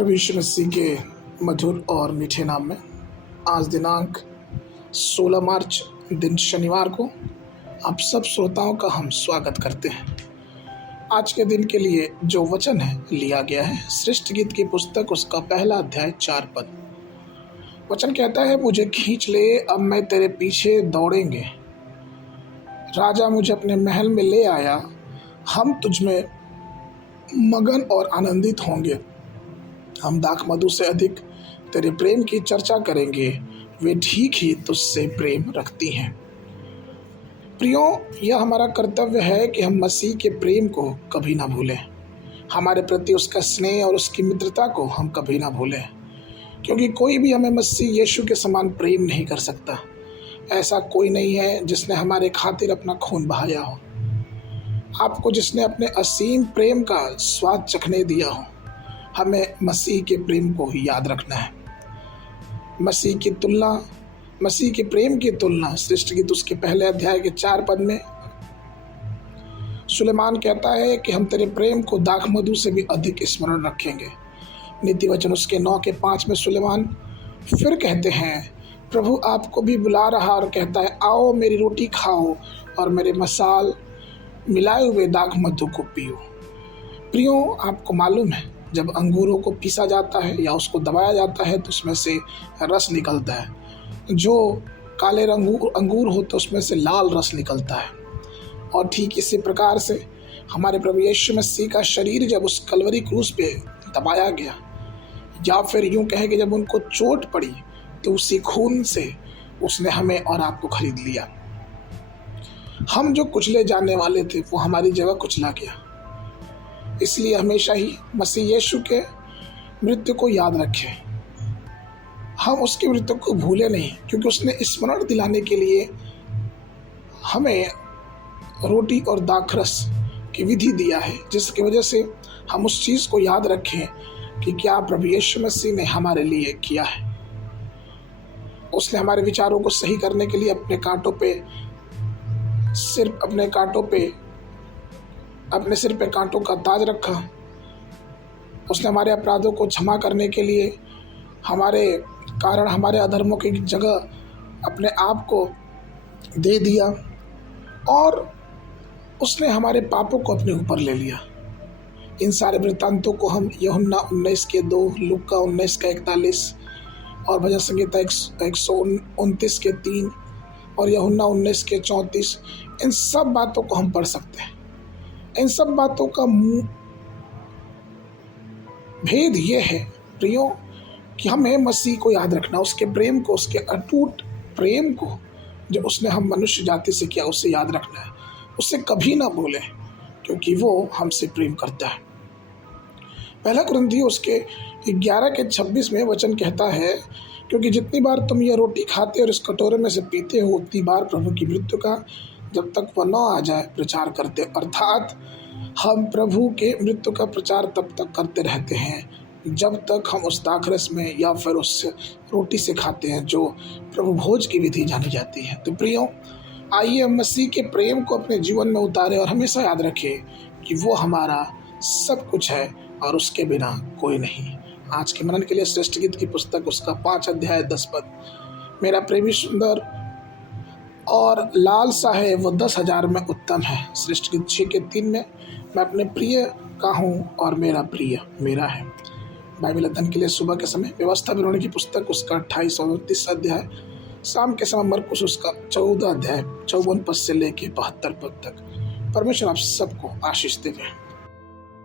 प्रभु यीशु मसीह के मधुर और मीठे नाम में आज दिनांक 16 मार्च दिन शनिवार को आप सब श्रोताओं का हम स्वागत करते हैं। आज के दिन के लिए जो वचन है लिया गया है सृष्टि गीत की पुस्तक उसका पहला अध्याय 4 पद। वचन कहता है, मुझे खींच ले अब मैं तेरे पीछे दौड़ेंगे। राजा मुझे अपने महल में ले आया, हम तुझ में मगन और आनंदित होंगे। हम दाख मधु से अधिक तेरे प्रेम की चर्चा करेंगे, वे ठीक ही तुझसे प्रेम रखती हैं। प्रियो, यह हमारा कर्तव्य है कि हम मसीह के प्रेम को कभी ना भूलें। हमारे प्रति उसका स्नेह और उसकी मित्रता को हम कभी ना भूलें, क्योंकि कोई भी हमें मसीह यीशु के समान प्रेम नहीं कर सकता। ऐसा कोई नहीं है जिसने हमारे खातिर अपना खून बहाया हो। आपको जिसने अपने असीम प्रेम का स्वाद चखने दिया हो, हमें मसीह के प्रेम को ही याद रखना है। मसीह के प्रेम की तुलना सृष्टि गीत उसके पहले अध्याय के 4 पद में सुलेमान कहता है कि हम तेरे प्रेम को दाख मधु से भी अधिक स्मरण रखेंगे। नीति वचन उसके 9 के 5 में सुलेमान फिर कहते हैं, प्रभु आपको भी बुला रहा और कहता है, आओ मेरी रोटी खाओ और मेरे मसाल मिलाए हुए दाख मधु को पियो। प्रियो, आपको मालूम है जब अंगूरों को पीसा जाता है या उसको दबाया जाता है तो उसमें से रस निकलता है। जो काले अंगूर हो तो उसमें से लाल रस निकलता है। और ठीक इसी प्रकार से हमारे प्रभु यीशु मसीह का शरीर जब उस कलवरी क्रूस पे दबाया गया, या फिर यूं कहे कि जब उनको चोट पड़ी, तो उसी खून से उसने हमें और आपको खरीद लिया। हम जो कुचले जाने वाले थे वो हमारी जगह कुचला गया। इसलिए हमेशा ही मसीह यीशु के मृत्यु को याद रखें। हम उसकी मृत्यु को भूले नहीं, क्योंकि उसने स्मरण दिलाने के लिए हमें रोटी और दाखरस की विधि दिया है, जिसकी वजह से हम उस चीज़ को याद रखें कि क्या प्रभु यीशु मसीह ने हमारे लिए किया है। उसने हमारे विचारों को सही करने के लिए अपने सिर पे कांटों का ताज रखा। उसने हमारे अपराधों को क्षमा करने के लिए हमारे अधर्मों की जगह अपने आप को दे दिया, और उसने हमारे पापों को अपने ऊपर ले लिया। इन सारे वृत्तांतों को हम यूहन्ना 19 के 2, लूका 19 का 41 और भजन संहिता 129 के 3 और यूहन्ना 19 के 34, इन सब बातों को हम पढ़ सकते हैं। इन सब बातों का भेद ये है प्रियो कि हमें मसीह को याद रखना, उसके प्रेम को, उसके अटूट प्रेम को जो उसने हम मनुष्य जाति से किया, उसे याद रखना है। उसे कभी ना भूलें, क्योंकि वो हमसे प्रेम करता है। पहला कुरिन्थियों उसके 11 के 26 में वचन कहता है, क्योंकि जितनी बार तुम यह रोटी खाते और इस कटोरे में से पीते हो, उतनी बार प्रभु की मृत्यु का जब तक वह न आ जाए प्रचार करते। अर्थात हम प्रभु के मृत्यु का प्रचार तब तक करते रहते हैं जब तक हम उस दाखरस में या फिर उस रोटी से खाते हैं जो प्रभु भोज की विधि जानी जाती है। तो प्रियो, आइए हम मसीह के प्रेम को अपने जीवन में उतारें और हमेशा याद रखें कि वो हमारा सब कुछ है और उसके बिना कोई नहीं। आज के मनन के लिए सृष्टि गीत की पुस्तक उसका 5 अध्याय 10 पद। मेरा प्रेमी सुंदर और लाल सा है, वो 10,000 में उत्तम है। सृष्टि गीत 6 के 3 में, मैं अपने प्रिय का हूँ और मेरा प्रिय मेरा है। बाइबल अध्ययन के लिए सुबह के समय व्यवस्था विवरण की पुस्तक उसका 28 और 29 अध्याय, शाम के समय मरकुस उसका 14 अध्याय 54 पद से लेके 72 पद तक। परमेश्वर आप सबको आशीष देवे।